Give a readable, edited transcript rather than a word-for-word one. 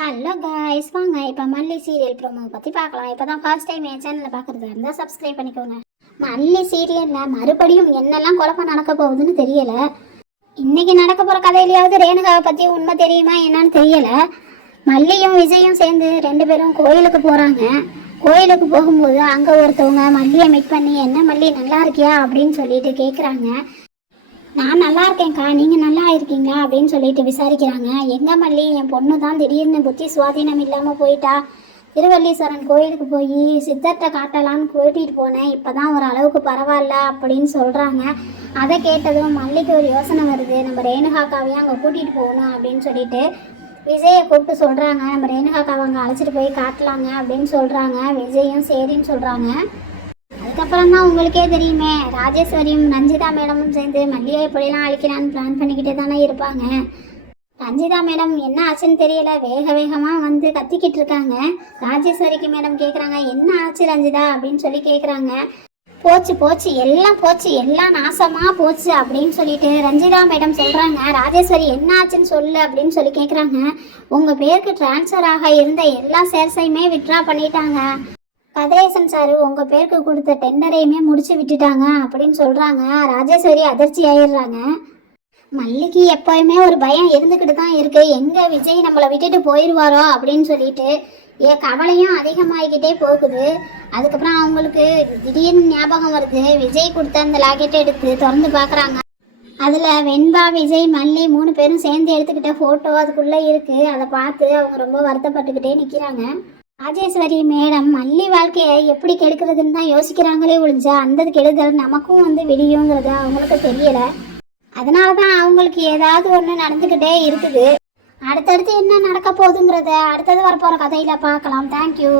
Hello guys, வாங்க இப்போ மல்லி சீரியல் ப்ரோமோ பற்றி பார்க்கலாம். இப்போ தான் ஃபர்ஸ்ட் டைம் என் சேனலில் பார்க்குறதா இருந்தால் சப்ஸ்கிரைப் பண்ணிக்கோங்க. மல்லி சீரியலில் மறுபடியும் என்னெல்லாம் குழப்பம் நடக்க போகுதுன்னு தெரியலை. இன்றைக்கி நடக்க போகிற கதையிலையாவது ரேணுகாவை பற்றி உண்மை தெரியுமா என்னன்னு தெரியலை. மல்லியும் விஜயும் சேர்ந்து 2 பேரும் கோயிலுக்கு போகிறாங்க. கோயிலுக்கு போகும்போது அங்கே ஒருத்தவங்க மல்லியை மீட் பண்ணி, என்ன மல்லி நல்லா இருக்கியா அப்படின்னு சொல்லிட்டு கேட்குறாங்க. நான் நல்லா இருக்கேன்க்கா, நீங்கள் நல்லா இருக்கீங்களா அப்படின்னு சொல்லிட்டு விசாரிக்கிறாங்க. எங்க மல்லி, என் பொண்ணு தான் திடீர்னு புத்தி சுவாதீனம் இல்லாமல் போயிட்டா. திருவல்லீஸ்வரன் கோயிலுக்கு போய் சித்தர்கிட்ட காட்டலான்னு கூட்டிகிட்டு போனேன். இப்போ தான் ஒரு அளவுக்கு பரவாயில்ல அப்படின்னு சொல்கிறாங்க. அதை கேட்டதும் மல்லிக்கு ஒரு யோசனை வருது. நம்ம ரேணுகாக்காவையும் அங்கே கூட்டிகிட்டு போகணும் அப்படின்னு சொல்லிட்டு விஜயை கூப்பிட்டு சொல்கிறாங்க. நம்ம ரேணுகாக்காவை அங்கே அழைச்சிட்டு போய் காட்டலாங்க அப்படின்னு சொல்கிறாங்க. விஜயும் சரின்னு சொல்கிறாங்க. அதுக்கப்புறம் தான் உங்களுக்கே தெரியுமே, ராஜேஸ்வரியும் ரஞ்சிதா மேடமும் சேர்ந்து மல்லியை எப்படிலாம் அழிக்கலான்னு பிளான் பண்ணிக்கிட்டே தானே இருப்பாங்க. ரஞ்சிதா மேடம் என்ன ஆச்சுன்னு தெரியல, வேக வேகமாக வந்து கத்திக்கிட்டு இருக்காங்க. ராஜேஸ்வரிக்கு மேடம் கேட்குறாங்க, என்ன ஆச்சு ரஞ்சிதா அப்படின்னு சொல்லி கேட்குறாங்க. போச்சு போச்சு எல்லாம் போச்சு, எல்லாம் நாசமாக போச்சு அப்படின்னு சொல்லிட்டு ரஞ்சிதா மேடம் சொல்கிறாங்க. ராஜேஸ்வரி என்ன ஆச்சுன்னு சொல்லு அப்படின்னு சொல்லி கேட்குறாங்க. உங்கள் பேருக்கு டிரான்ஸ்ஃபர் ஆக இருந்த எல்லா ஷேர்ஸையுமே வித்ட்ரா பண்ணிட்டாங்க. கதிரேசன் சார் உங்கள் பேருக்கு கொடுத்த டெண்டரையுமே முடிச்சு விட்டுட்டாங்க அப்படின்னு சொல்கிறாங்க. ராஜேஸ்வரி அதிர்ச்சி ஆயிடுறாங்க. மல்லிக்கு எப்போயுமே ஒரு பயம் இருந்துக்கிட்டு தான் இருக்குது, எங்கே விஜய் நம்மளை விட்டுட்டு போயிடுவாரோ அப்படின்னு சொல்லிட்டு கவலையும் அதிகமாகிக்கிட்டே போகுது. அதுக்கப்புறம் அவங்களுக்கு திடீர்னு ஞாபகம் வருது. விஜய் கொடுத்த அந்த லாக்கெட்டை எடுத்து திறந்து பார்க்குறாங்க. அதில் வெண்பா, விஜய், மல்லி 3 பேரும் சேர்ந்து எடுத்துக்கிட்ட ஃபோட்டோ அதுக்குள்ளே இருக்குது. அதை பார்த்து அவங்க ரொம்ப வருத்தப்பட்டுக்கிட்டே நிற்கிறாங்க. ராஜேஸ்வரி மேடம் மல்லி வாழ்க்கையை எப்படி கெடுக்கிறதுன்னு தான் யோசிக்கிறாங்களே ஒழிஞ்சா அந்த கெடுதல் நமக்கும் வந்து விடியுங்கிறது அவங்களுக்கு தெரியலை. அதனால தான் அவங்களுக்கு ஏதாவது ஒன்று நடந்துக்கிட்டே இருக்குது. அடுத்தடுத்து என்ன நடக்க போகுதுங்கிறத அடுத்தது வரப்போகிற கதையில் பார்க்கலாம். தேங்க்யூ.